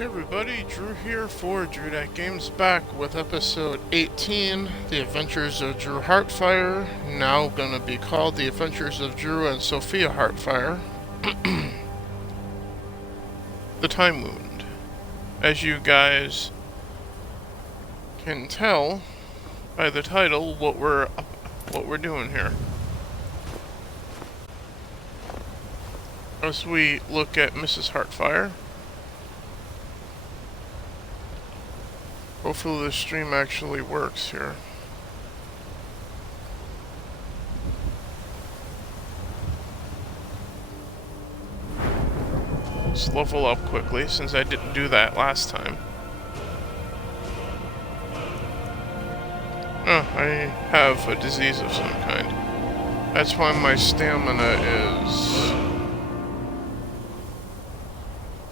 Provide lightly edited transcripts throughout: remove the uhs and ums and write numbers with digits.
Hey everybody, Drew here for Drew That Games, back with episode 18, The Adventures of Drew Heartfire, now gonna be called The Adventures of Drew and Sofia Heartfire. The Time Wound. As you guys can tell by the title what we're doing here. As we look at Mrs. Heartfire. Hopefully the stream actually works here. Let's level up quickly since I didn't do that last time. Oh, I have a disease of some kind. That's why my stamina is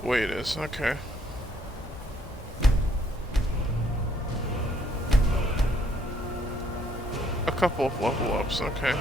the way it is. Okay. A couple of level ups, okay.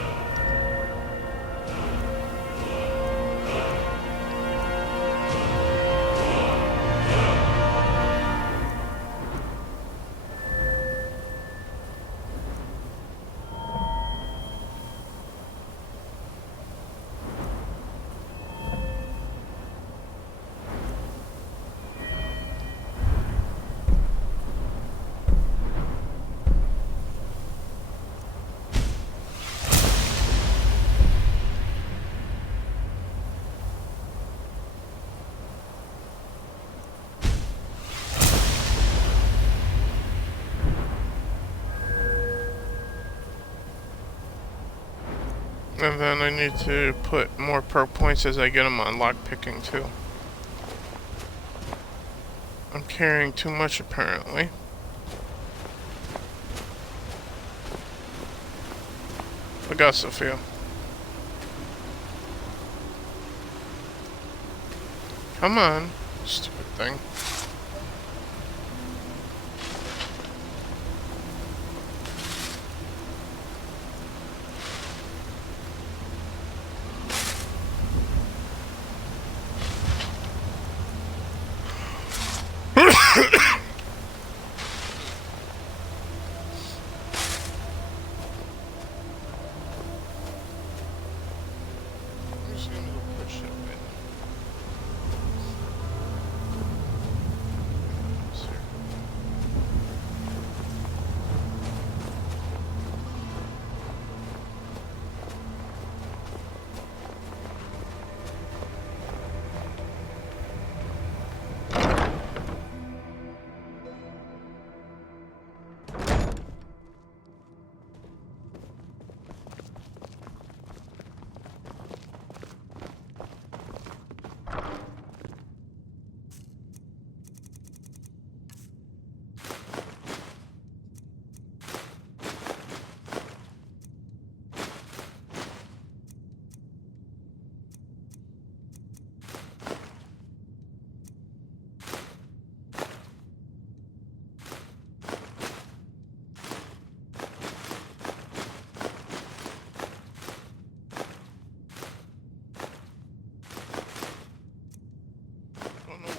And then I need to put more perk points as I get them on lockpicking too. I'm carrying too much apparently. Look out, Sofia. Come on, stupid thing.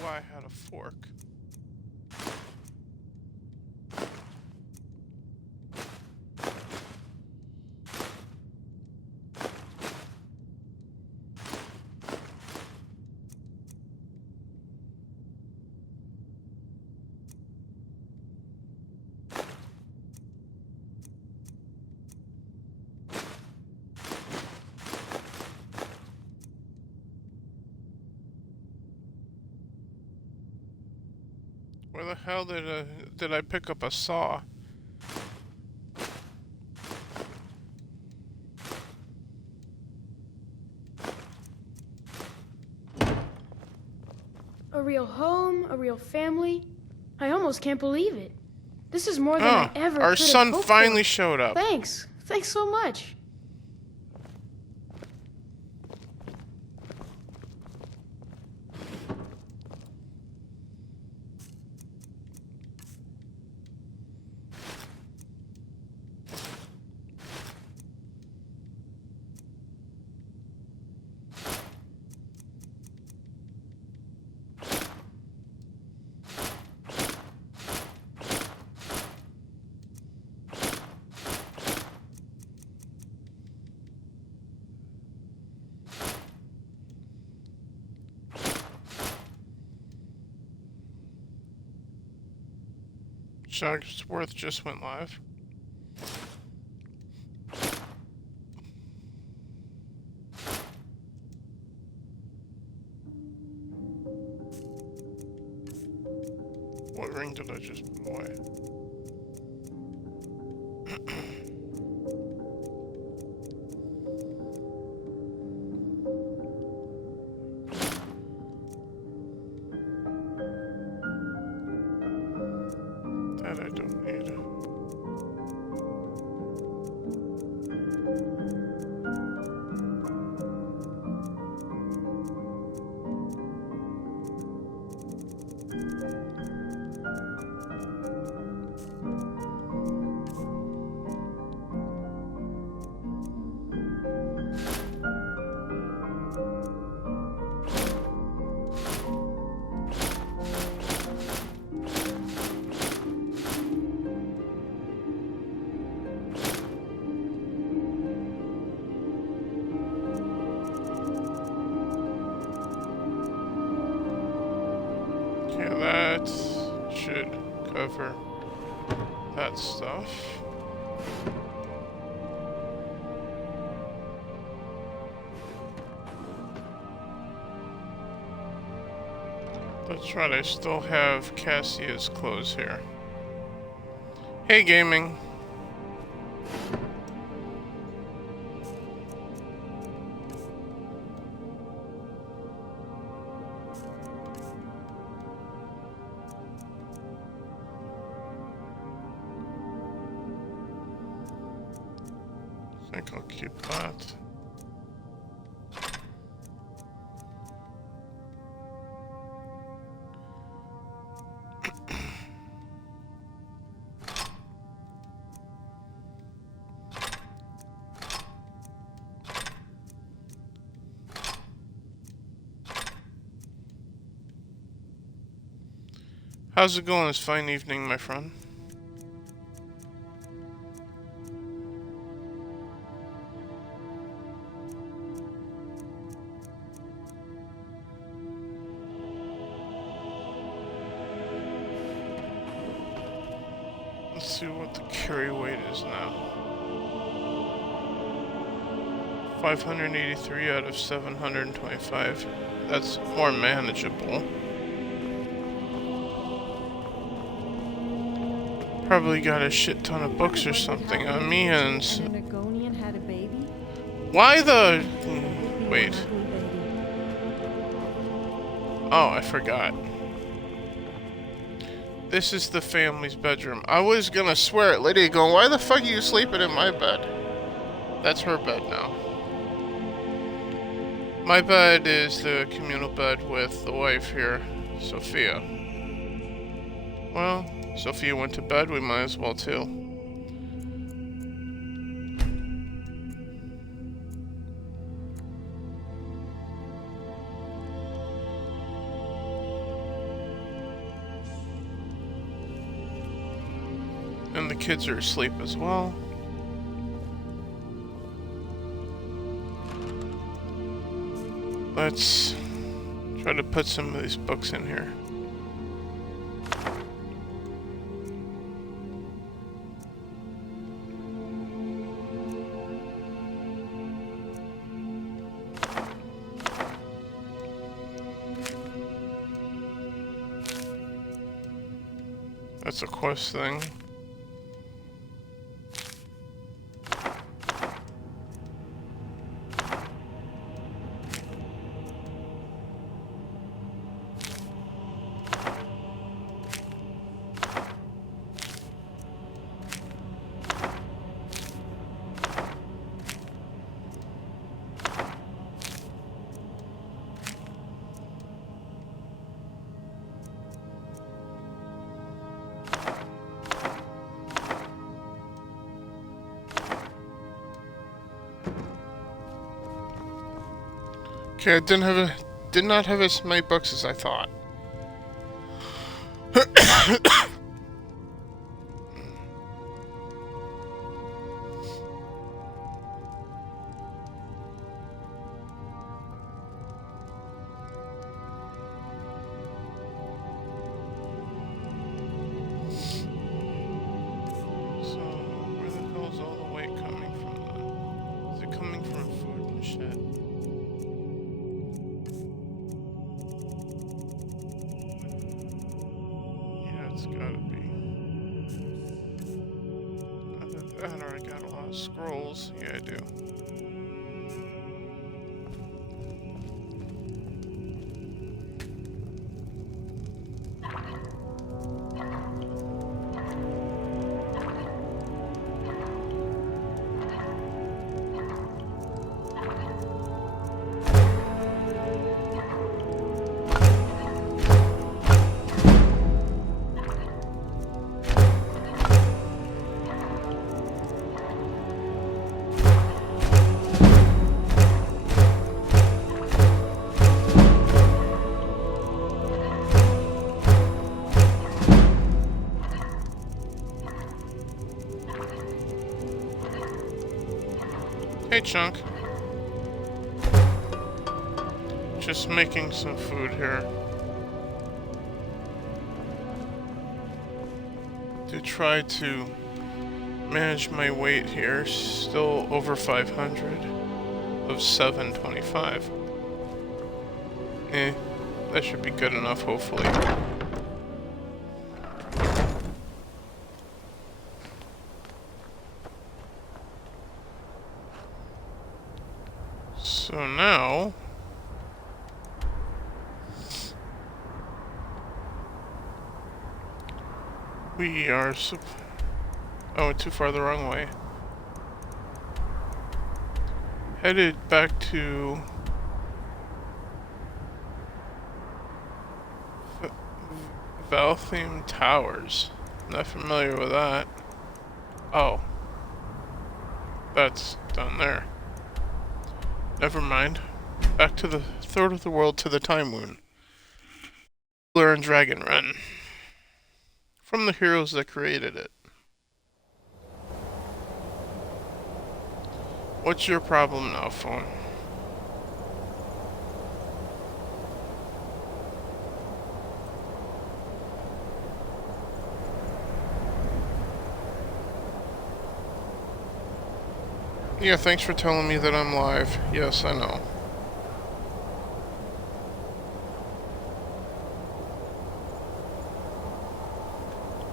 I had a fork. Where the hell did I pick up a saw? A real home, a real family. I almost can't believe it. This is more than I ever could have hoped for. Our son finally showed up. Thanks. Thanks so much. Chagsworth just went live. What ring did I just put away? That I don't need. Okay, that should cover that stuff. That's right, I still have Cassia's clothes here. Hey, gaming. I think I'll keep that. How's it going this fine evening, my friend? Let's see what the carry weight is now. 583 out of 725. That's more manageable. Probably got a shit ton of books or something on me, and Argonian had a baby? why the... Wait. Oh, I forgot. This is the family's bedroom. I was gonna swear at Lydia going, why the fuck are you sleeping in my bed? That's her bed now. My bed is the communal bed with the wife here, Sofia. Well, Sofia went to bed, we might as well too. And the kids are asleep as well. Let's try to put some of these books in here. That's a quest thing. Okay, I did not have as many books as I thought. I got a lot of scrolls. Yeah, I do. Hey, Chunk. Just making some food here. To try to manage my weight here. Still over 500 of 725. That should be good enough, hopefully. So now, we are oh, too far the wrong way. Headed back to Valtham Towers. Not familiar with that. Oh. That's down there. Never mind. Back to the third of the world, to the Time Moon. Learn Dragon Run. From the heroes that created it. What's your problem now, phone? Yeah, thanks for telling me that I'm live. Yes, I know.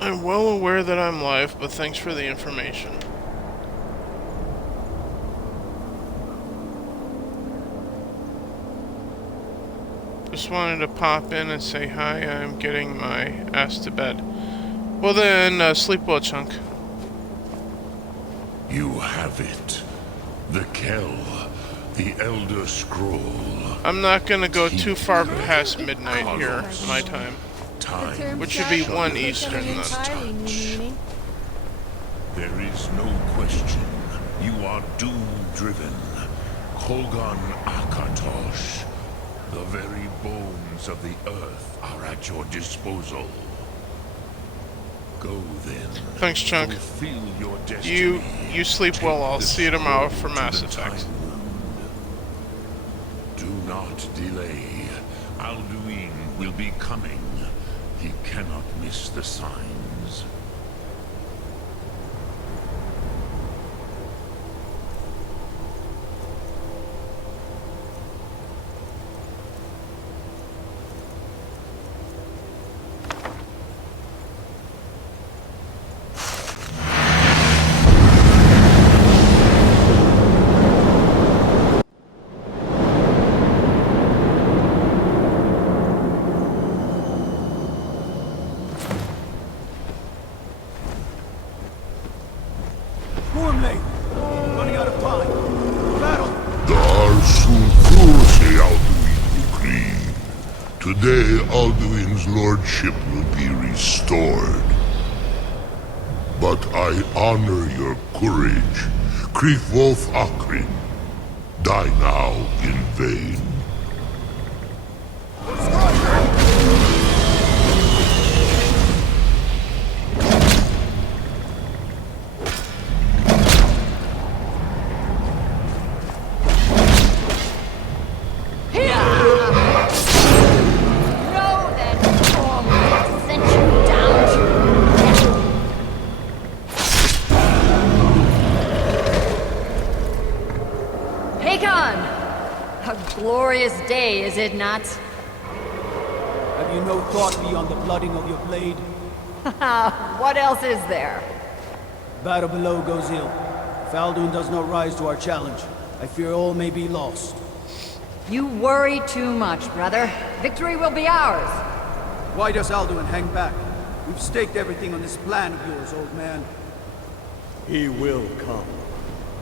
I'm well aware that I'm live, but thanks for the information. Just wanted to pop in and say hi. I'm getting my ass to bed. Well then, sleep well, Chunk. You have it. The Kell, the Elder Scroll. I'm not gonna go too far past midnight here, my time. Time. Which should be 1 Eastern then. There is no question. You are doom-driven. Kolgan Akatosh. The very bones of the earth are at your disposal. Go then. Thanks, Chunk. Fulfill your destiny. You sleep well. I'll see you tomorrow for Mass Effect. Do not delay. Alduin will be coming. He cannot miss the signs. Today, Alduin's lordship will be restored. But I honor your courage. Kriegwolf Akrin. Die now in vain. Day, is it not? Have you no thought beyond the blooding of your blade? What else is there? Battle below goes ill. If Alduin does not rise to our challenge, I fear all may be lost. You worry too much, brother. Victory will be ours. Why does Alduin hang back? We've staked everything on this plan of yours, old man. He will come.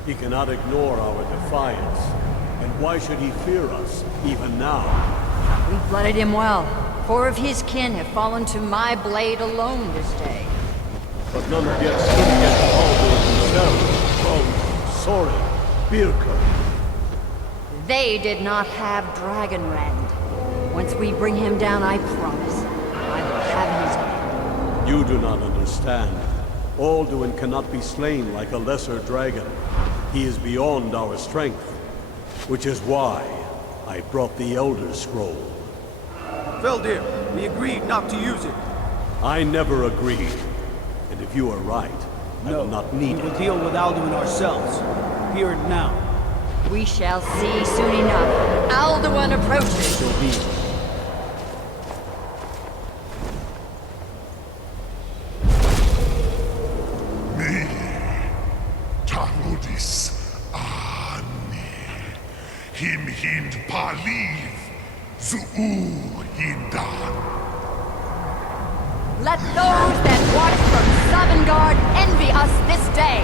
He cannot ignore our defiance. And why should he fear us, even now? We've blooded him well. 4 of his kin have fallen to my blade alone this day. But none have yet stood against Alduin himself. From Sorin, Birka. They did not have Dragon Rend. Once we bring him down, I promise, I will have his head. You do not understand. Alduin cannot be slain like a lesser dragon. He is beyond our strength. Which is why I brought the Elder Scroll. Feldir, we agreed not to use it. I never agreed. And if you are right, I will not need we will it. deal with Alduin ourselves. Here and now. We shall see soon enough. Alduin approaches. So be it. Me, Tarudis, Ani, Him Hind Paliv, Zuu Hindan. Let those that watch from Sovngarde envy us this day.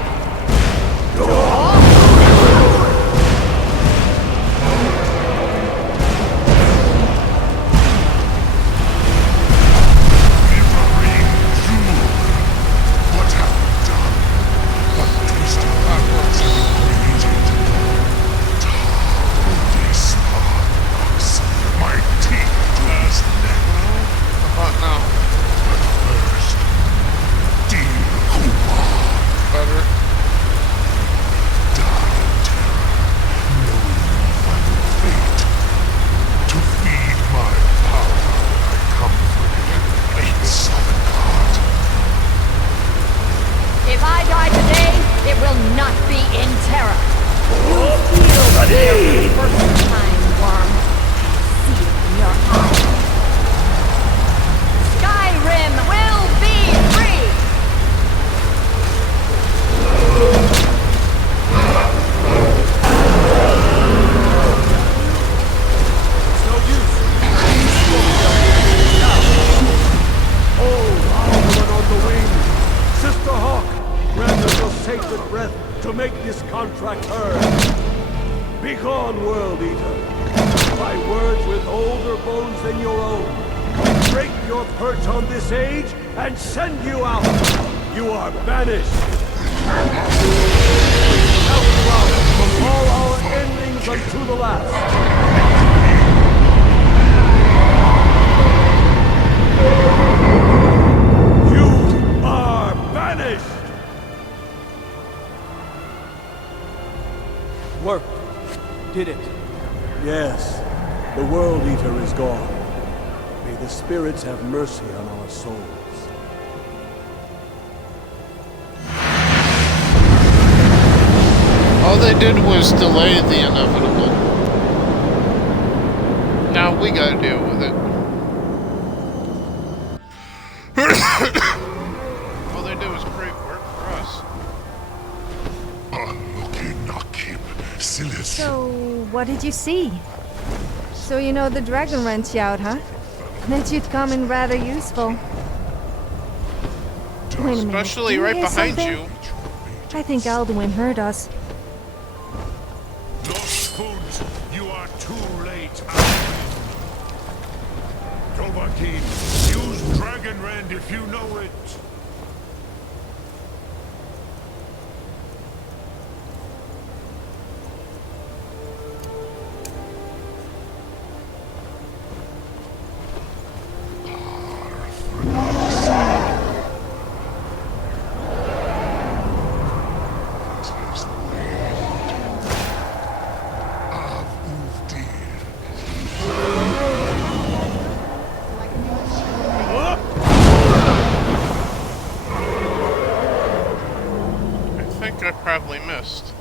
What have we done? But twisted backwards and created. Tarudis Parnax, my teeth to his neck. About now. But first, dear Kumar, Better. die in terror, knowing my final fate. To feed my power when I come for you, in Sovngarde. If I die today, it will not be in terror. You feel fear for the first time, worm. See it in your eyes. Skyrim will be free! It's no use. Oh, Alduin on the wing! Sister Hawk, grant us your sacred breath to make this contract heard. Begone, World Eater. By words with older bones than your own, break your perch on this age and send you out. You are banished. Outcast from all our endings unto the last. You are banished. Worked. Did it. Yes, the World Eater is gone. May the spirits have mercy on our souls. All they did was delay the inevitable. Now we gotta deal with it. All they did was great work for us. So, what did you see? So you know the Dragon Rend shout, huh? Meant you'd come in rather useful. Wait a minute. Especially Did right hear behind something? you. I think Alduin heard us. Lostfund, you are too late. Dovahkiin, use Dragon Rend if you know it. I probably missed.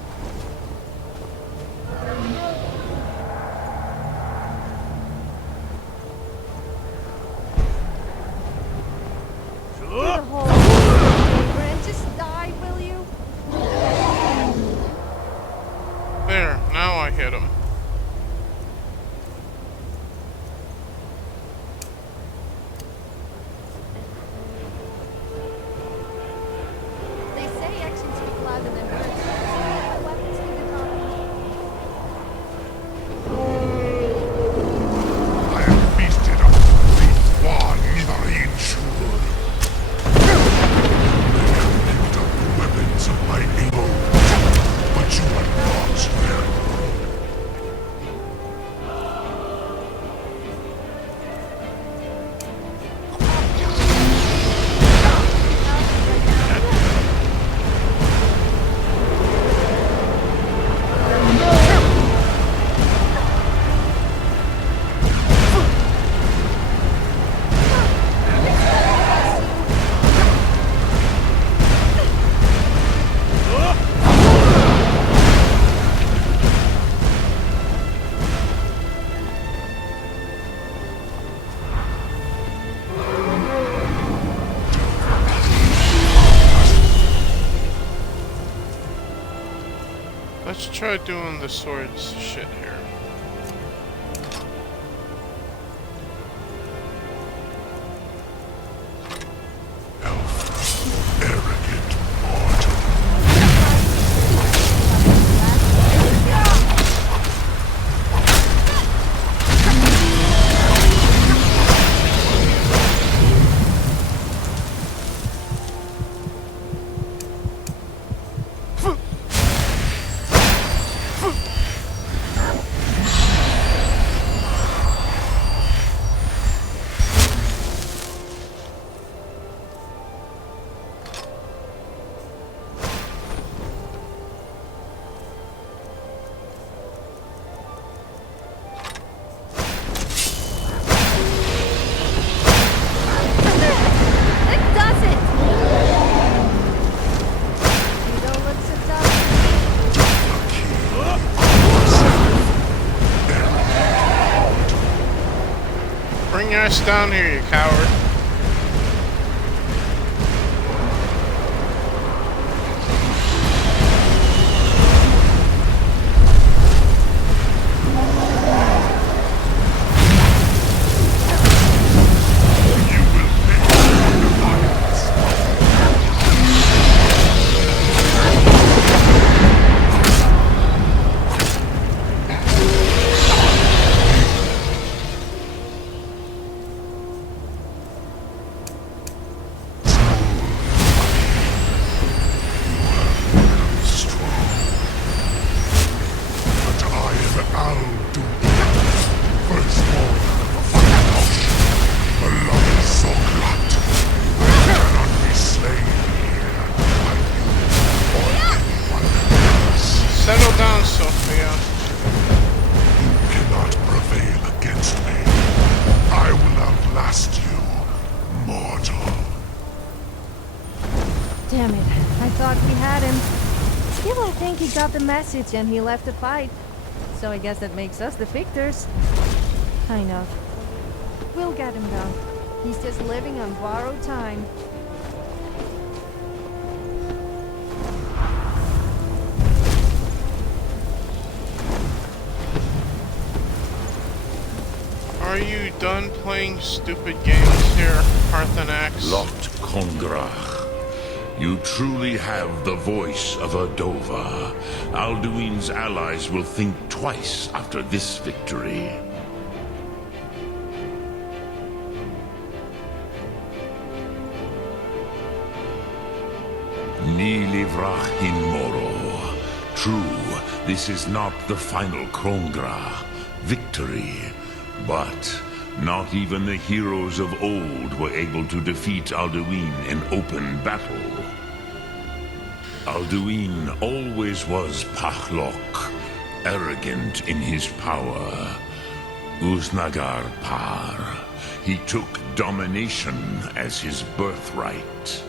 The whole Grant, just die, will you? I hit him. They say actions speak louder than words. So get the weapons to the top. I have feasted on the far neither insured. They have picked up the weapons of my evil, but you are not their own. Let's try doing the swords shit here. Arrogant mortal. That does it! You don't look so tough. Bring your ass down here, you coward. You will pay for your violence. Strong. But I am Alduin, firstborn of a Fanadosh, a loving Soglat. I cannot be slain here by you or anyone else. Settle down, Sofia. You cannot prevail against me. I will outlast you, mortal. Damn it. I thought we had him. Still, I think he got the message and he left the fight. So I guess that makes us the victors. Kind of. We'll get him done. He's just living on borrowed time. Are you done playing stupid games here, Parthenax? Lot Kongrach. You truly have the voice of a Dova. Alduin's allies will think twice after this victory. Ni livrach in moro. True, this is not the final Krongra victory, but not even the heroes of old were able to defeat Alduin in open battle. Alduin always was Pahlok, arrogant in his power. Uznagar Par. He took domination as his birthright.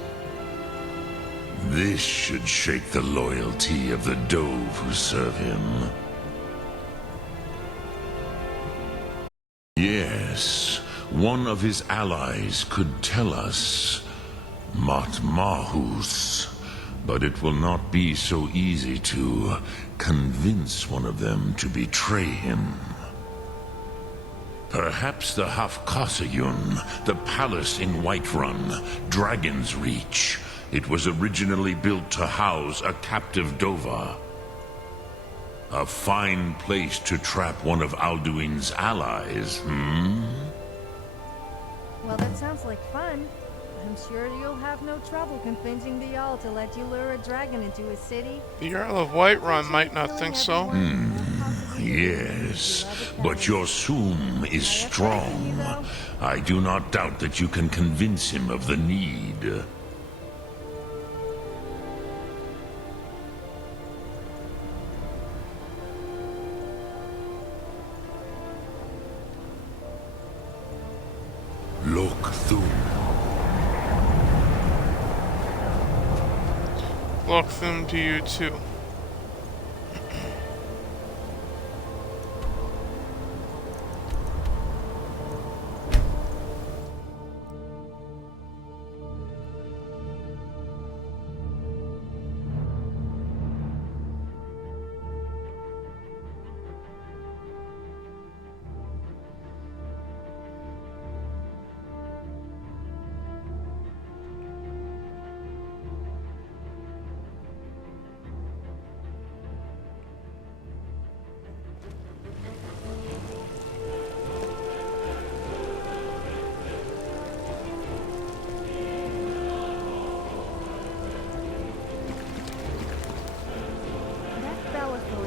This should shake the loyalty of the Dove who serve him. Yes, one of his allies could tell us. Matmahus. But it will not be so easy to convince one of them to betray him. Perhaps the Hafkasayun, the palace in Whiterun, Dragon's Reach. It was originally built to house a captive Dova. A fine place to trap one of Alduin's allies, hmm? Well, that sounds like fun. I'm sure you'll have no trouble convincing the Jarl to let you lure a dragon into his city. The Earl of Whiterun might not think so. Yes, but your Soom is strong. I do not doubt that you can convince him of the need. Look through. Look them to you too.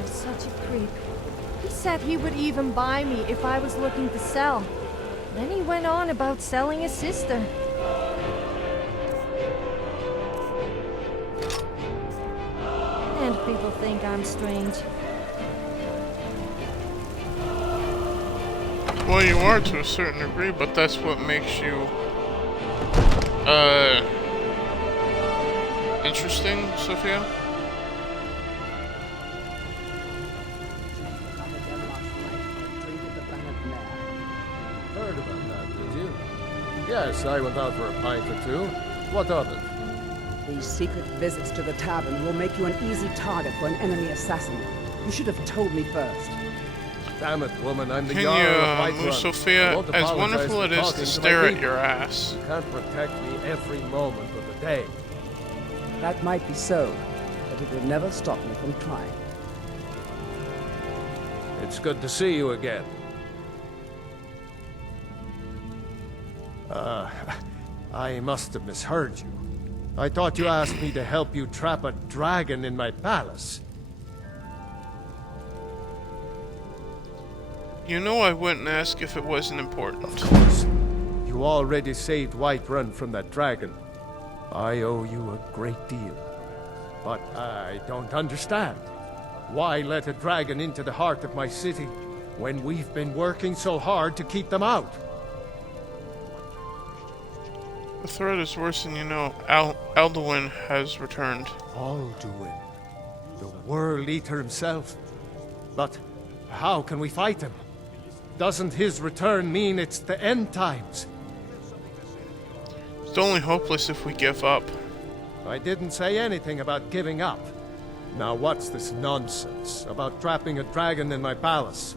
Such a creep. He said he would even buy me if I was looking to sell. Then he went on about selling his sister. And people think I'm strange. Well, you are to a certain degree, but that's what makes you, interesting, Sofia? Heard about that, did you? Yes, I went out for a pint or two. What of it? These secret visits to the tavern will make you an easy target for an enemy assassin. You should have told me first. Damn it, woman, I'm the Can Jarl of you, Whiterun. Sophia, Won't as apologize wonderful for it is talking to my stare at people. your ass. You can't protect me every moment of the day. That might be so, but it will never stop me from trying. It's good to see you again. I must have misheard you. I thought you asked me to help you trap a dragon in my palace. You know I wouldn't ask if it wasn't important. Of course. You already saved Whiterun from that dragon. I owe you a great deal. But I don't understand. Why let a dragon into the heart of my city when we've been working so hard to keep them out? The threat is worse than you know. Alduin has returned. Alduin, the World Eater himself. But how can we fight him? Doesn't his return mean it's the end times? It's only hopeless if we give up. I didn't say anything about giving up. Now what's this nonsense about trapping a dragon in my palace?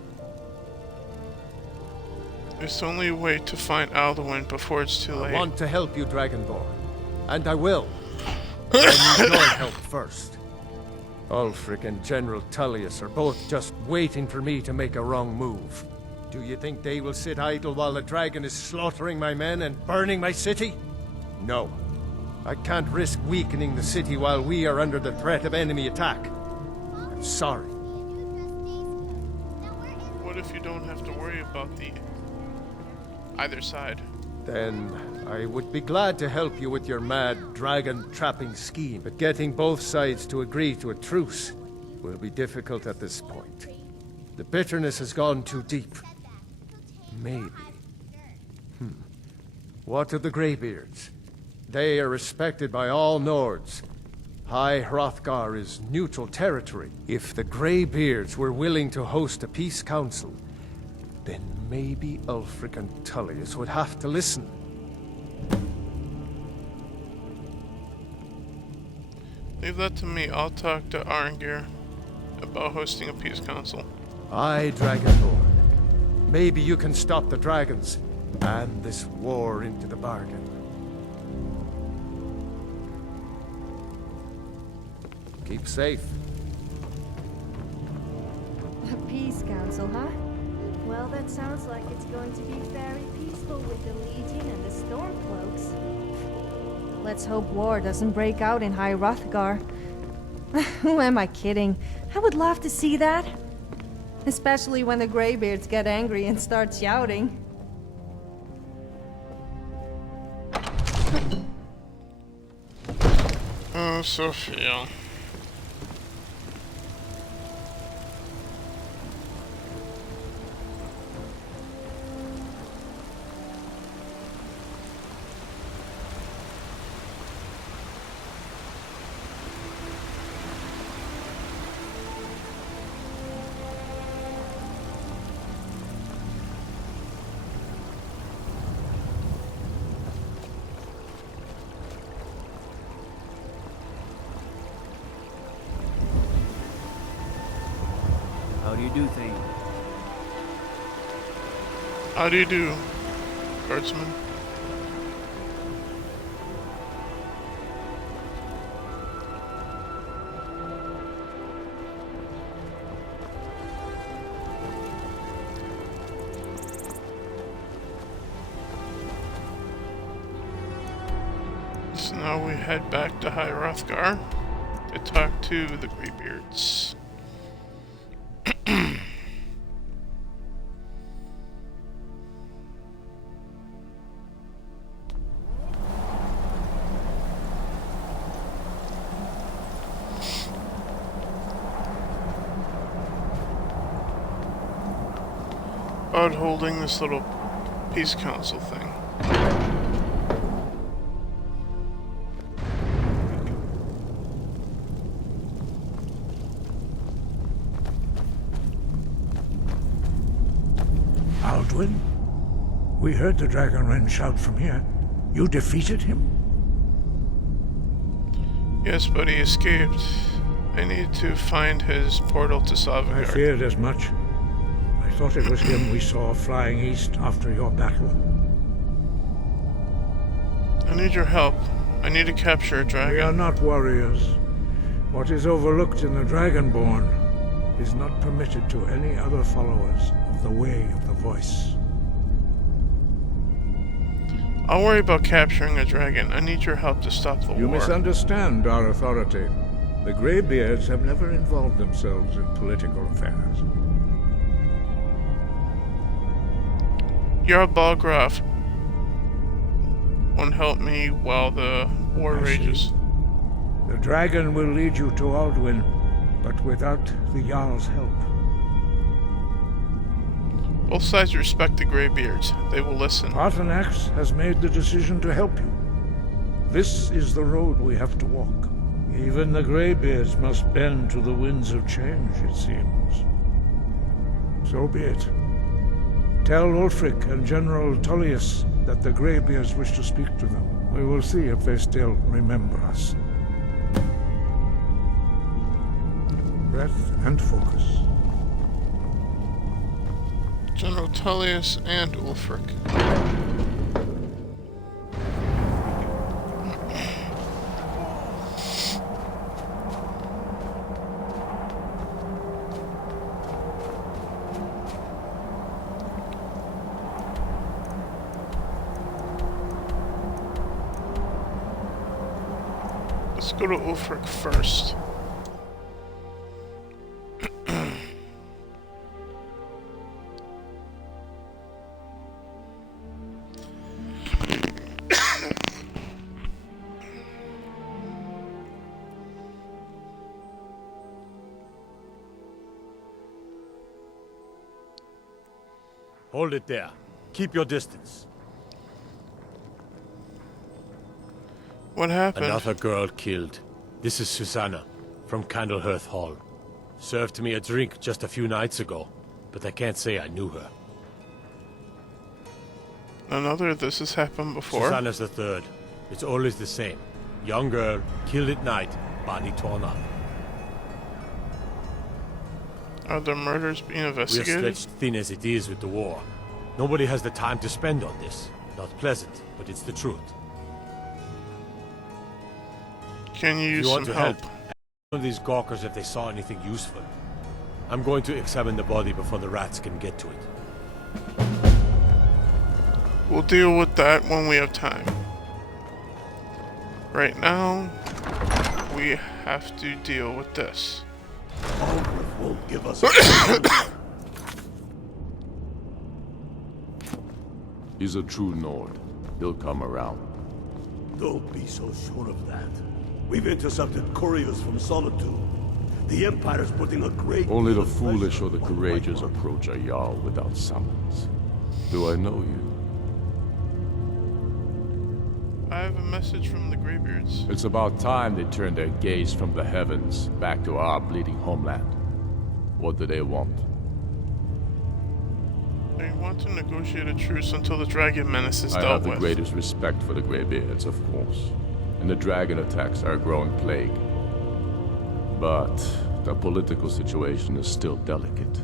It's the only way to find Alduin before it's too late. I want to help you, Dragonborn. And I will. I need your help first. Ulfric and General Tullius are both just waiting for me to make a wrong move. Do you think they will sit idle while the dragon is slaughtering my men and burning my city? No. I can't risk weakening the city while we are under the threat of enemy attack. I'm sorry. What if you don't have to worry about either side? Then I would be glad to help you with your mad dragon-trapping scheme, but getting both sides to agree to a truce will be difficult at this point. The bitterness has gone too deep. Maybe. What of the Greybeards? They are respected by all Nords. High Hrothgar is neutral territory. If the Greybeards were willing to host a peace council, then maybe Ulfric and Tullius would have to listen. Leave that to me. I'll talk to Arngir about hosting a peace council. Aye, Dragonborn. Maybe you can stop the dragons and this war into the bargain. Keep safe. A peace council, huh? Well, that sounds like it's going to be very peaceful with the Legion and the Stormcloaks. Let's hope war doesn't break out in High Hrothgar. Who am I kidding? I would love to see that. Especially when the Greybeards get angry and start shouting. Oh, Sofia. How do you do things? How do you do, guardsman? So now we head back to High Hrothgar to talk to the Greybeards. About holding this little peace council thing. Alduin? We heard the Dragon shout from here. You defeated him? Yes, but he escaped. I need to find his portal to I Sovngarde. feared as much. I thought it was him we saw flying east after your battle. I need your help. I need to capture a We are dragon. not warriors. What is overlooked in the Dragonborn is not permitted to any other followers of the Way of the Voice. I'll worry about capturing a dragon. I need your help to stop the You war. misunderstand our authority. The Greybeards have never involved themselves in political affairs. Jarl Balgraf won't help me while the war I see. rages. The dragon will lead you to Alduin, but without the Jarl's help. Both sides respect the Greybeards. They will listen. Arthanax has made the decision to help you. This is the road we have to walk. Even the Greybeards must bend to the winds of change, it seems. So be it. Tell Ulfric and General Tullius that the Greybeards wish to speak to them. We will see if they still remember us. Breath and focus. General Tullius and Ulfric. Let's go to Ulfric first. Hold it there. Keep your distance. What happened? Another girl killed. This is Susanna, from Candlehearth Hall. Served me a drink just a few nights ago, but I can't say I knew her. Another this has happened before? Susanna's the third. It's always the same. Young girl, killed at night, body torn up. Are the murders being We're investigated? stretched thin as it is with the war. Nobody has the time to spend on this. Not pleasant, but it's the truth. Can you If use you some want to help? help, one of these gawkers if they saw anything useful. I'm going to examine the body before the rats can get to it. We'll deal with that when we have time. Right now, we have to deal with this. Algrith won't give us He's a true Nord. He'll come around. Don't be so sure of that. We've intercepted couriers from Solitude. The Empire's putting a great... Only the foolish or the courageous approach a Jarl without summons. Do I know you? I have a message from the Greybeards. It's about time they turned their gaze from the heavens back to our bleeding homeland. What do they want? They want to negotiate a truce until the Dragon Menace is I dealt have the with. greatest respect for the Greybeards, of course. And the dragon attacks are a growing plague. But the political situation is still delicate.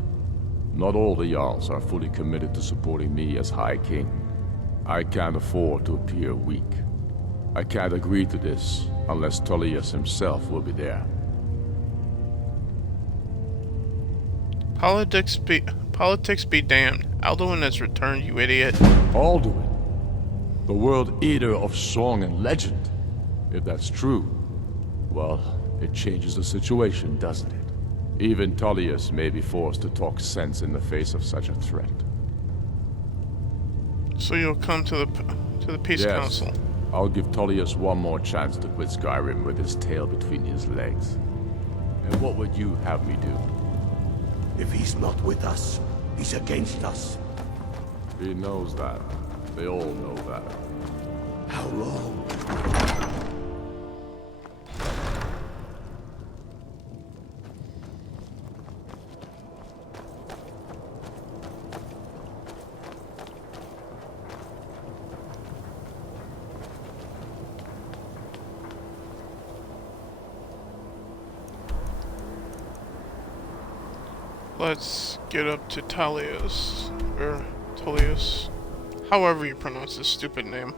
Not all the Jarls are fully committed to supporting me as High King. I can't afford to appear weak. I can't agree to this unless Tullius himself will be there. Politics be damned. Alduin has returned, you idiot. Alduin, the world eater of song and legend. If that's true, well, it changes the situation, doesn't it? Even Tullius may be forced to talk sense in the face of such a threat. So you'll come to the Peace Council. I'll give Tullius one more chance to quit Skyrim with his tail between his legs. And what would you have me do? If he's not with us, he's against us. He knows that. They all know that. How long? Let's get up to Tullius, or Tullius, however you pronounce this stupid name.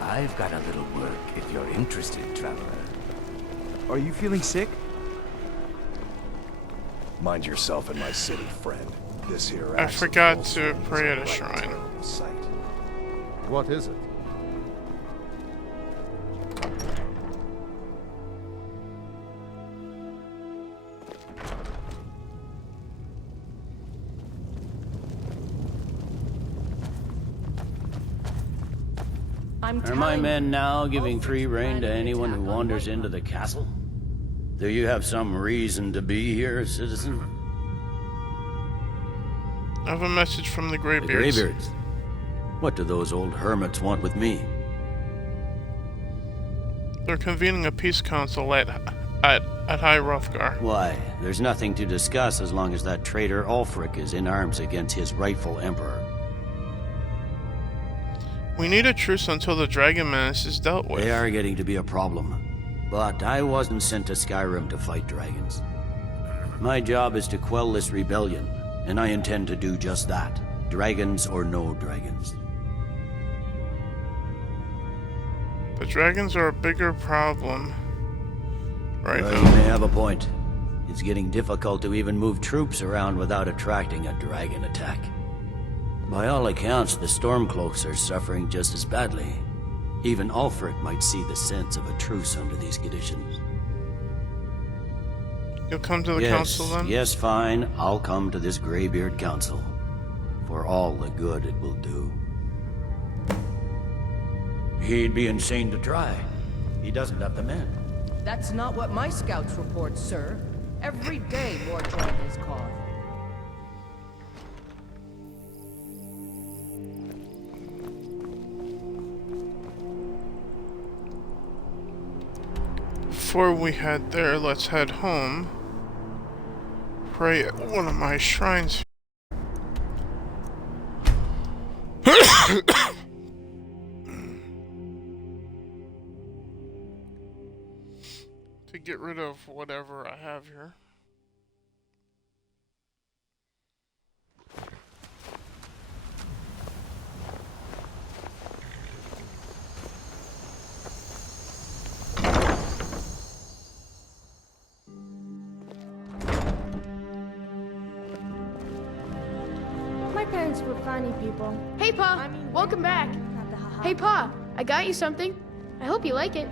I've got a little work if you're interested, traveler. Are you feeling sick? Mind yourself in my city, friend. This here I forgot to pray at a shrine. What is it? Are my men now giving free rein to anyone who wanders into the castle? Do you have some reason to be here, citizen? I have a message from the The Greybeards. Greybeards? What do those old hermits want with me? They're convening a peace council at High Hrothgar. Why, there's nothing to discuss as long as that traitor Ulfric is in arms against his rightful emperor. We need a truce until the Dragon Menace is dealt with. They are getting to be a problem. But I wasn't sent to Skyrim to fight dragons. My job is to quell this rebellion, and I intend to do just that. Dragons or no dragons. The dragons are a bigger problem right You now. may have a point. It's getting difficult to even move troops around without attracting a dragon attack. By all accounts, the Stormcloaks are suffering just as badly. Even Ulfric might see the sense of a truce under these conditions. You'll come to the council then? Yes, fine. I'll come to this Greybeard Council. For all the good it will do. He'd be insane to try. He doesn't have the men. That's not what my scouts report, sir. Every day more join his cause. Before we head there, let's head home. Pray at one of my shrines. To get rid of whatever I have here. My parents were funny people. Hey, Pa! Welcome back! Hey, Pa! I got you something. I hope you like it.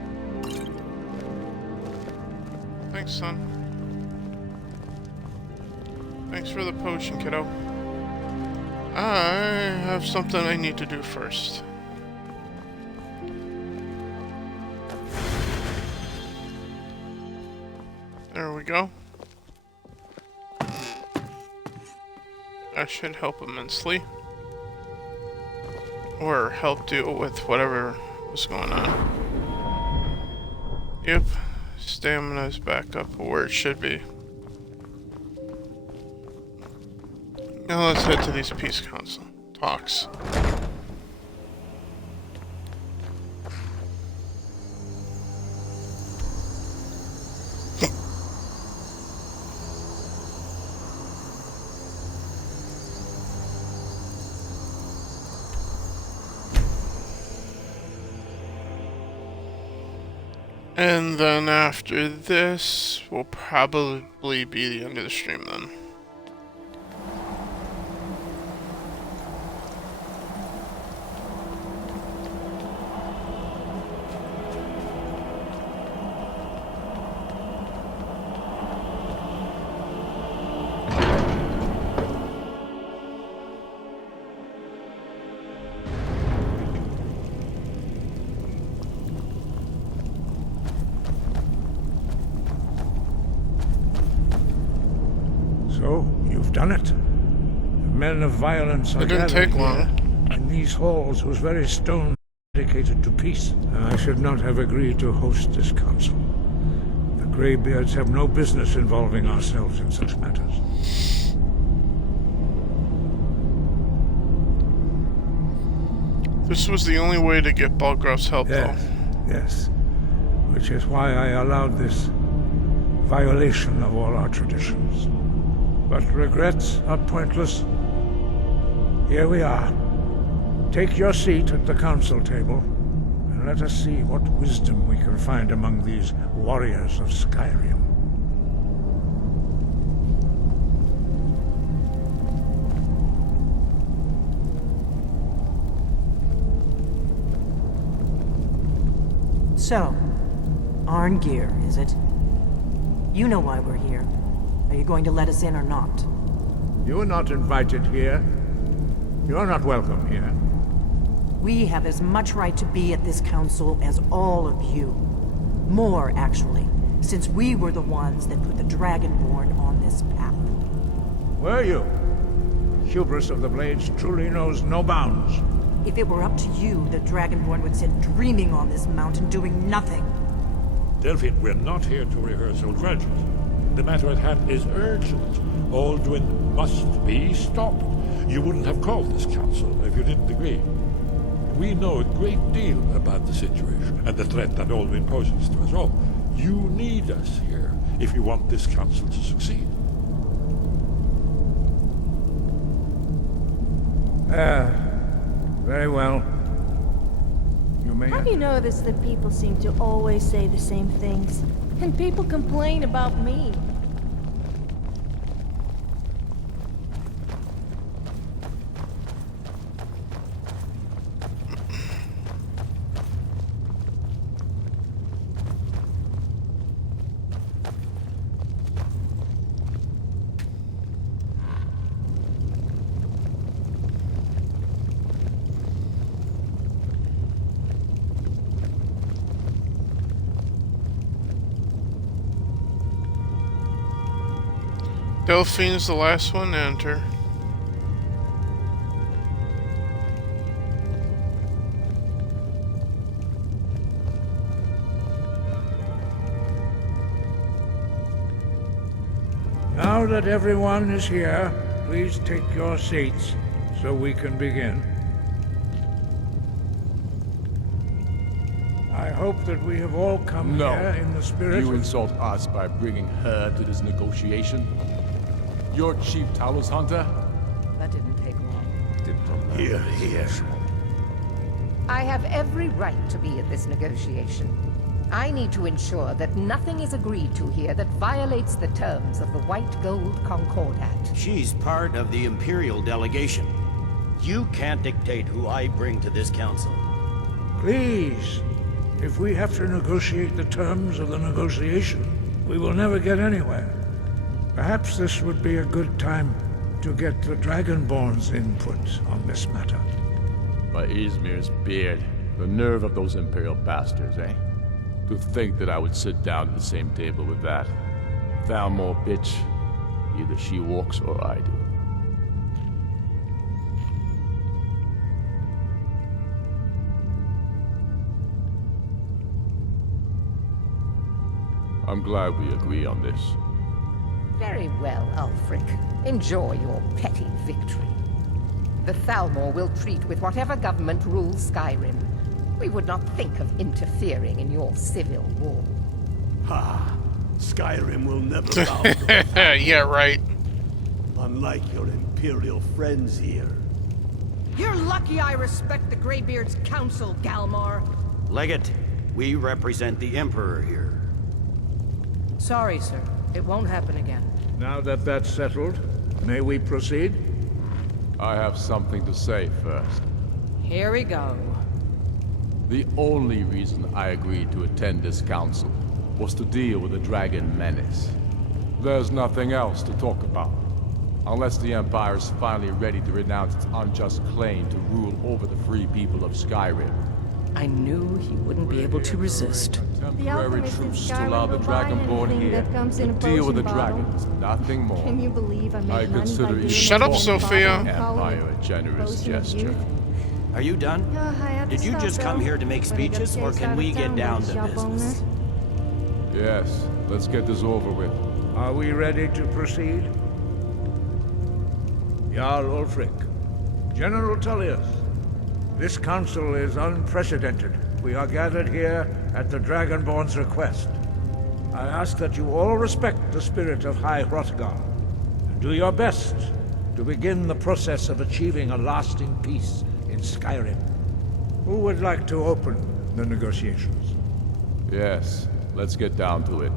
Thanks, son. Thanks for the potion, kiddo. I have something I need to do first. There we go. That should help immensely. Or help deal with whatever was going on. Yep. Stamina's back up where it should be. Now let's head to these peace council talks. And then after this will probably be the end of the stream then. So, you've done it. The men of violence are It didn't take gathered long. here in these halls whose very stone dedicated to peace. I should not have agreed to host this council. The Greybeards have no business involving ourselves in such matters. This was the only way to get Balgraf's help, Yes, though. yes. Which is why I allowed this violation of all our traditions. But regrets are pointless. Here we are. Take your seat at the council table, and let us see what wisdom we can find among these warriors of Skyrim. So, Arngeir, is it? You know why we're here. Are you going to let us in or not? You are not invited here. You are not welcome here. We have as much right to be at this council as all of you. More, actually, since we were the ones that put the Dragonborn on this path. Were you? Hubris of the Blades truly knows no bounds. If it were up to you, the Dragonborn would sit dreaming on this mountain doing nothing. Delphine, we're not here to rehearse old grudges. The matter at hand is urgent. Alduin must be stopped. You wouldn't have called this council if you didn't agree. We know a great deal about the situation and the threat that Alduin poses to us all. You need us here if you want this council to succeed. Very well. You may... Have you noticed that people seem to always say the same things? And people complain about me. Delphine's the last one to enter. Now that everyone is here, please take your seats so we can begin. I hope that we have all come here in the spirit You of... insult us by bringing her to this negotiation? You're Chief Talos Hunter? That didn't take long. Here, here. I have every right to be at this negotiation. I need to ensure that nothing is agreed to here that violates the terms of the White Gold Concordat. She's part of the Imperial delegation. You can't dictate who I bring to this council. Please, if we have to negotiate the terms of the negotiation, we will never get anywhere. Perhaps this would be a good time to get the Dragonborn's input on this matter. By Izmir's beard, the nerve of those Imperial bastards, eh? To think that I would sit down at the same table with that. Thalmor bitch. Either she walks or I do. I'm glad we agree on this. Very well, Ulfric. Enjoy your petty victory. The Thalmor will treat with whatever government rules Skyrim. We would not think of interfering in your civil war. Ha! Skyrim will never bow to the Yeah, right. unlike your Imperial friends here. You're lucky I respect the Greybeards' council, Galmar. Legate, we represent the Emperor here. Sorry, sir. It won't happen again. Now that that's settled, may we proceed? I have something to say first. Here we go. The only reason I agreed to attend this council was to deal with the Dragon Menace. There's nothing else to talk about. Unless the Empire is finally ready to renounce its unjust claim to rule over the free people of Skyrim. I knew he wouldn't be able to resist. Temporary truce to allow the will buy Dragonborn anything here that comes to in a deal with the potion bottle. dragons, nothing more. Can you believe I made I money consider by doing Shut up, this Sophia. bottle and calling Empire it a generous potion of gesture. youth? Are you done? I have to Did you stop, just come though. here to make Better get speeches, or chased can out we of get town down by the to shop business? owner. Yes, let's get this over with. Are we ready to proceed? Jarl Ulfric, General Tullius, this council is unprecedented. We are gathered here at the Dragonborn's request. I ask that you all respect the spirit of High Hrothgar, and do your best to begin the process of achieving a lasting peace in Skyrim. Who would like to open the negotiations? Yes, let's get down to it.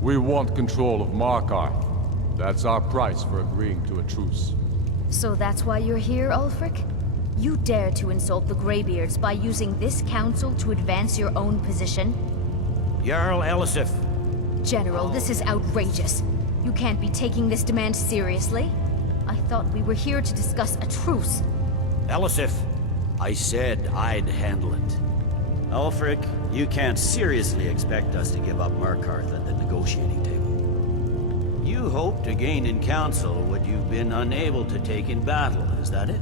We want control of Markarth. That's our price for agreeing to a truce. So that's why you're here, Ulfric? You dare to insult the Greybeards by using this council to advance your own position? Jarl Elisif. General, this is outrageous. You can't be taking this demand seriously. I thought we were here to discuss a truce. Elisif, I said I'd handle it. Ulfric, you can't seriously expect us to give up Markarth at the negotiating table. You hope to gain in council what you've been unable to take in battle, is that it?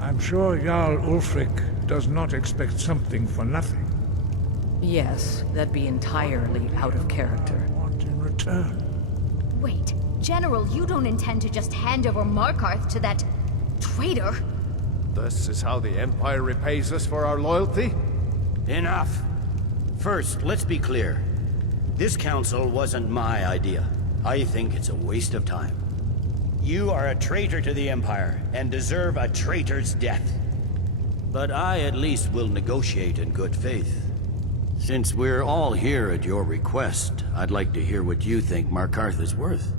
I'm sure Jarl Ulfric does not expect something for nothing. Yes, that'd be entirely out of character. Want in return? Wait, General, you don't intend to just hand over Markarth to that traitor? This is how the Empire repays us for our loyalty? Enough. First, let's be clear. This council wasn't my idea. I think it's a waste of time. You are a traitor to the Empire, and deserve a traitor's death. But I at least will negotiate in good faith. Since we're all here at your request, I'd like to hear what you think Markarth is worth.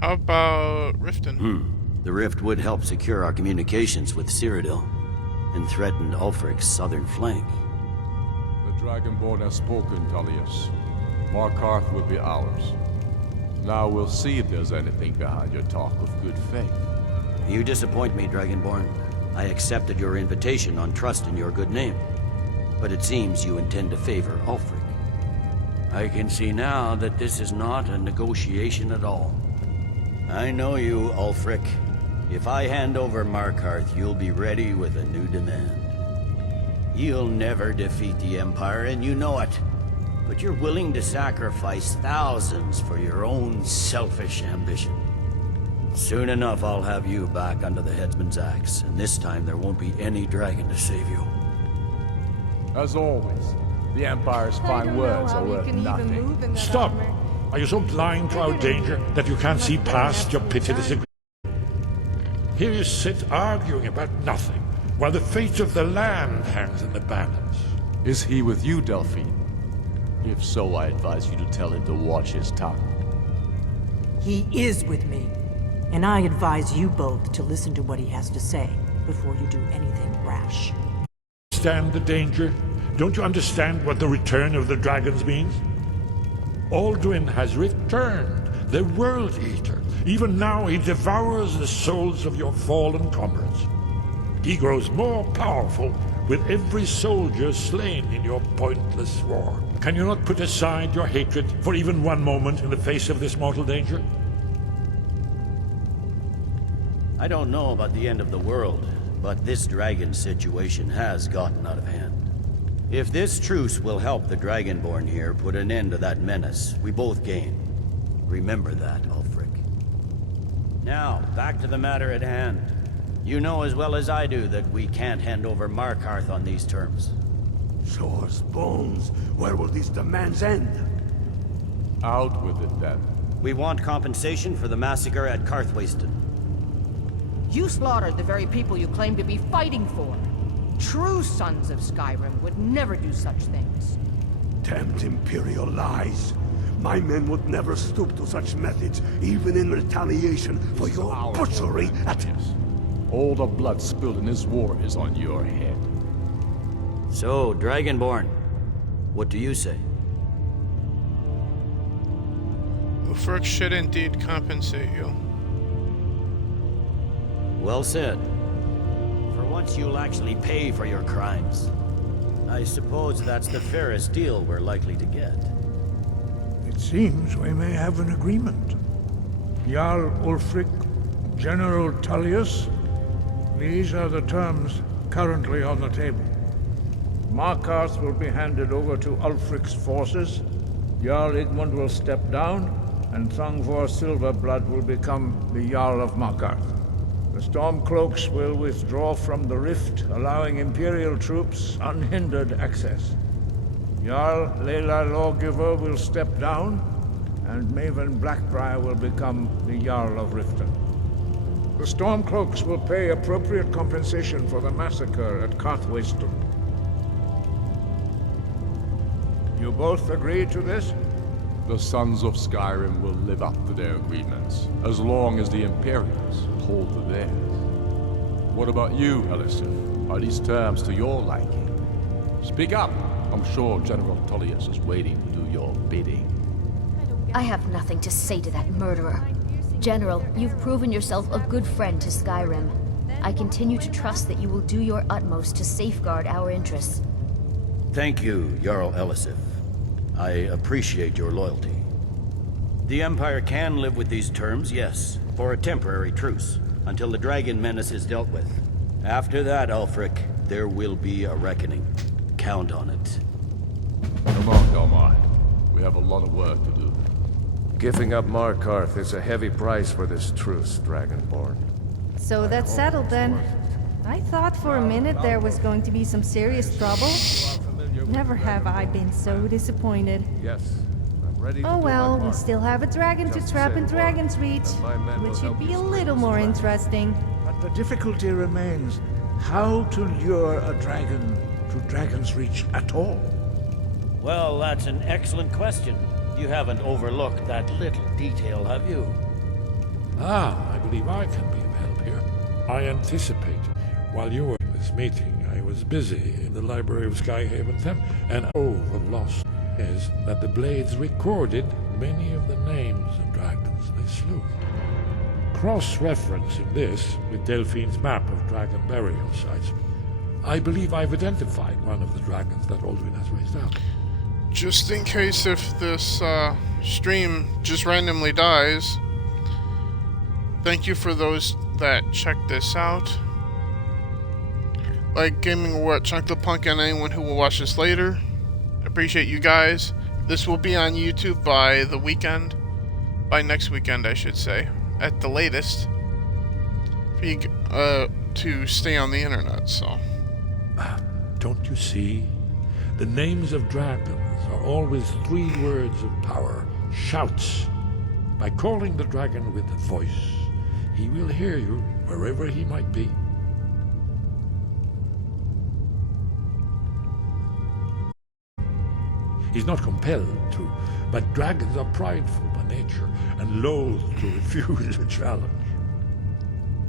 How about Riften? The rift would help secure our communications with Cyrodiil, and threaten Ulfric's southern flank. The Dragonborn has spoken, Tullius. Markarth will be ours. Now we'll see if there's anything behind your talk of good faith. You disappoint me, Dragonborn. I accepted your invitation on trust in your good name. But it seems you intend to favor Ulfric. I can see now that this is not a negotiation at all. I know you, Ulfric. If I hand over Markarth, you'll be ready with a new demand. You'll never defeat the Empire, and you know it. But you're willing to sacrifice thousands for your own selfish ambition. Soon enough, I'll have you back under the headsman's axe, and this time there won't be any dragon to save you. As always, the Empire's fine words are worth nothing. Stop! Are you so blind to our danger that you can't see past your pitiless agreement? Here you sit arguing about nothing, while the fate of the land hangs in the balance. Is he with you, Delphine? If so, I advise you to tell him to watch his tongue. He is with me, and I advise you both to listen to what he has to say before you do anything rash. Understand the danger? Don't you understand what the return of the dragons means? Alduin has returned, the World Eater. Even now he devours the souls of your fallen comrades. He grows more powerful with every soldier slain in your pointless war. Can you not put aside your hatred for even one moment in the face of this mortal danger? I don't know about the end of the world, but this dragon situation has gotten out of hand. If this truce will help the Dragonborn here put an end to that menace, we both gain. Remember that, Ulfric. Now, back to the matter at hand. You know as well as I do that we can't hand over Markarth on these terms. Shores, bones, where will these demands end? Out with it, then. We want compensation for the massacre at Karthwasten. You slaughtered the very people you claim to be fighting for. True sons of Skyrim would never do such things. Damned Imperial lies. My men would never stoop to such methods, even in retaliation for your butchery at... All the blood spilled in this war is on your head. So, Dragonborn, what do you say? Ulfric should indeed compensate you. Well said. For once you'll actually pay for your crimes. I suppose that's the fairest deal we're likely to get. It seems we may have an agreement. Jarl Ulfric, General Tullius, these are the terms currently on the table. Markarth will be handed over to Ulfric's forces, Jarl Igmund will step down, and Thongvor Silverblood will become the Jarl of Markarth. The Stormcloaks will withdraw from the rift, allowing Imperial troops unhindered access. Jarl Leila Lawgiver will step down, and Maven Blackbriar will become the Jarl of Riften. The Stormcloaks will pay appropriate compensation for the massacre at Karthwasten. You both agree to this? The Sons of Skyrim will live up to their agreements, as long as the Imperials hold to theirs. What about you, Elisif? Are these terms to your liking? Speak up! I'm sure General Tullius is waiting to do your bidding. I have nothing to say to that murderer. General, you've proven yourself a good friend to Skyrim. I continue to trust that you will do your utmost to safeguard our interests. Thank you, Jarl Elisif. I appreciate your loyalty. The Empire can live with these terms, yes, for a temporary truce, until the Dragon Menace is dealt with. After that, Ulfric, there will be a reckoning. Count on it. Come on, Galmar. We have a lot of work to do. Giving up Markarth is a heavy price for this truce, Dragonborn. So that's settled then. I thought for a minute there was going to be some serious trouble. Never have I been so disappointed. Yes, I'm ready to Oh do well, my we part. still have a dragon to Just trap say in the word, Dragon's Reach, and my men will which help should be you a spring little this more trap. interesting. But the difficulty remains how to lure a dragon to Dragon's Reach at all. Well, that's an excellent question. You haven't overlooked that little detail, have you? I believe I can be of help here. I anticipated. While you were in this meeting, I was busy in the library of Skyhaven Temple, and the lost is that the Blades recorded many of the names of dragons they slew. Cross-referencing this with Delphine's map of dragon burial sites, I believe I've identified one of the dragons that Alduin has raised out. just in case if this stream just randomly dies, thank you for those that checked this out. Like Gaming What, Chunk the Punk, and anyone who will watch this later. I appreciate you guys. This will be on YouTube by the weekend. By next weekend, I should say. At the latest. For you to stay on the internet, so. Don't you see? The names of dragons are always 3 words of power. Shouts. By calling the dragon with a voice, he will hear you wherever he might be. He's not compelled to, but dragons are prideful by nature and loath to refuse a challenge.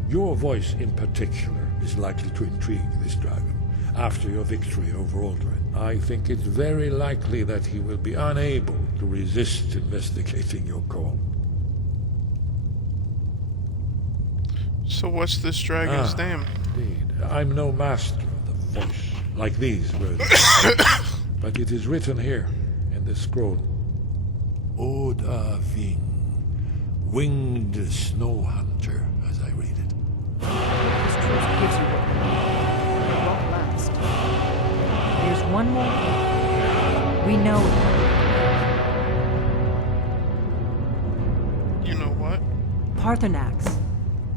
Your voice in particular is likely to intrigue this dragon after your victory over Aldrin. I think it's very likely that he will be unable to resist investigating your call. So what's this dragon's name? Indeed. I'm no master of the voice, like these words. But it is written here, in this scroll. Oda Ving, winged snow hunter, as I read it. This truth gives you what you need. It won't last. There's one more thing. We know it. You know what? Parthenax.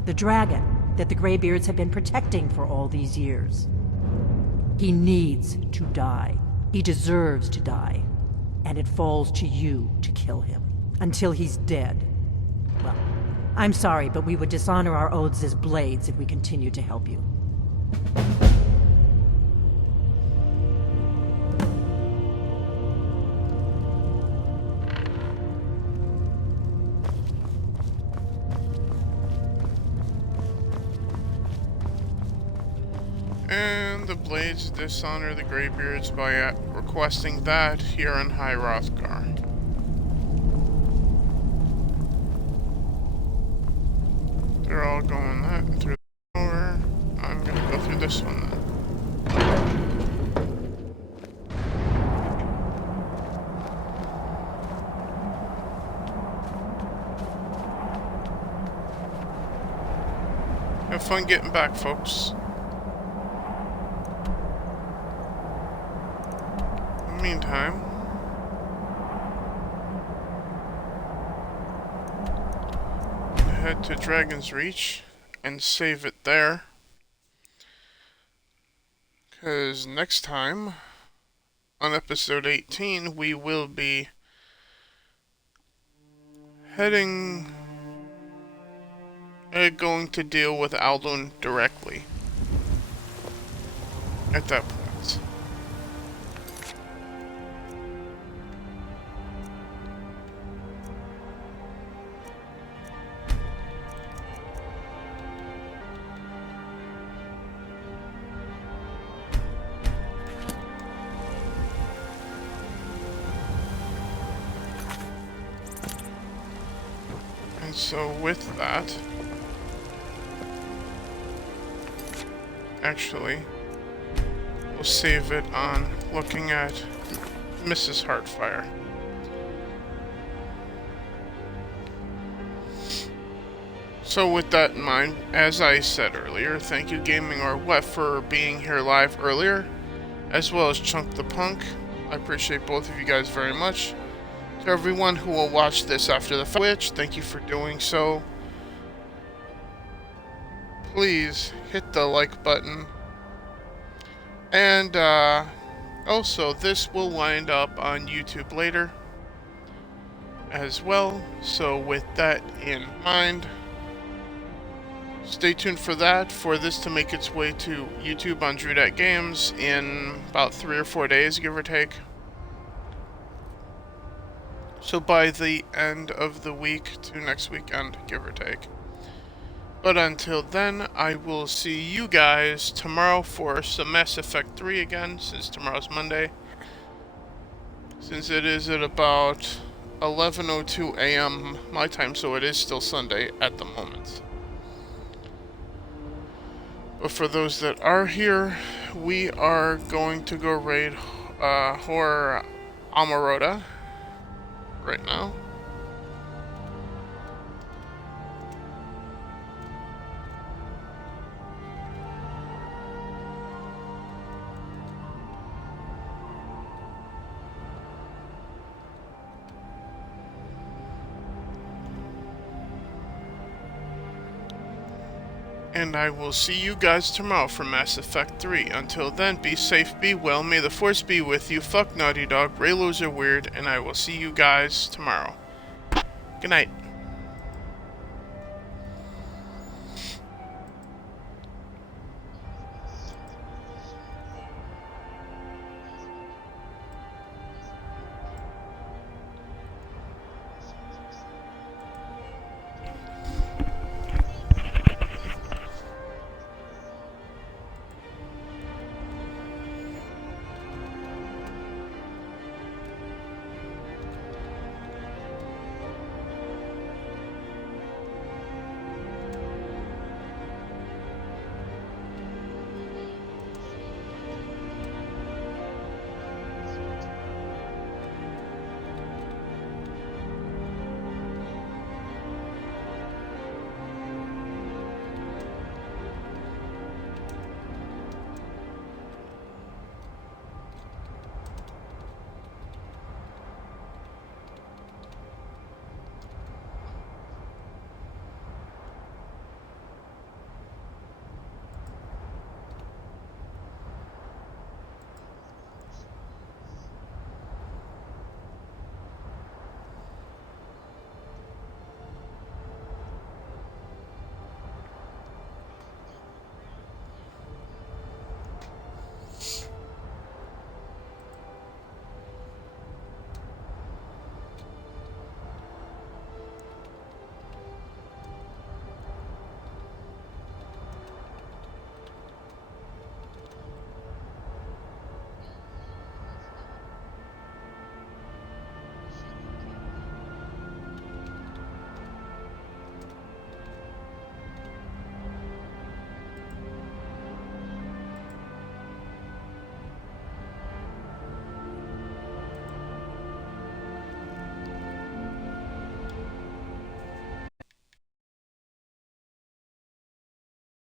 The dragon that the Greybeards have been protecting for all these years. He needs to die. He deserves to die. And it falls to you to kill him. Until he's dead. Well, I'm sorry, but we would dishonor our oaths as blades if we continue to help you. And the Blades dishonor the Greybeards by requesting that here in High Rothgar. They're all going that and through the door. I'm gonna go through this one then. Have fun getting back, folks. Meantime, head to Dragon's Reach and save it there, because next time on episode 18 we will be going to deal with Aldun directly at that point. So with that, actually, we'll save it on looking at Mrs. Heartfire. So with that in mind, as I said earlier, thank you Gaming or What for being here live earlier, as well as Chunk the Punk. I appreciate both of you guys very much. To everyone who will watch this after the Twitch, thank you for doing so. Please hit the like button. And also, this will wind up on YouTube later as well. So with that in mind, stay tuned for that, for this to make its way to YouTube on Drudat Games in about 3 or 4 days, give or take. So by the end of the week to next weekend, give or take. But until then, I will see you guys tomorrow for some Mass Effect 3 again, since tomorrow's Monday. Since it is at about 11:02 a.m. my time, so it is still Sunday at the moment. But for those that are here, we are going to go raid Horror Amarota right now. And I will see you guys tomorrow for Mass Effect 3. Until then, be safe, be well, may the Force be with you, fuck Naughty Dog, Raylos are weird, and I will see you guys tomorrow. Good night.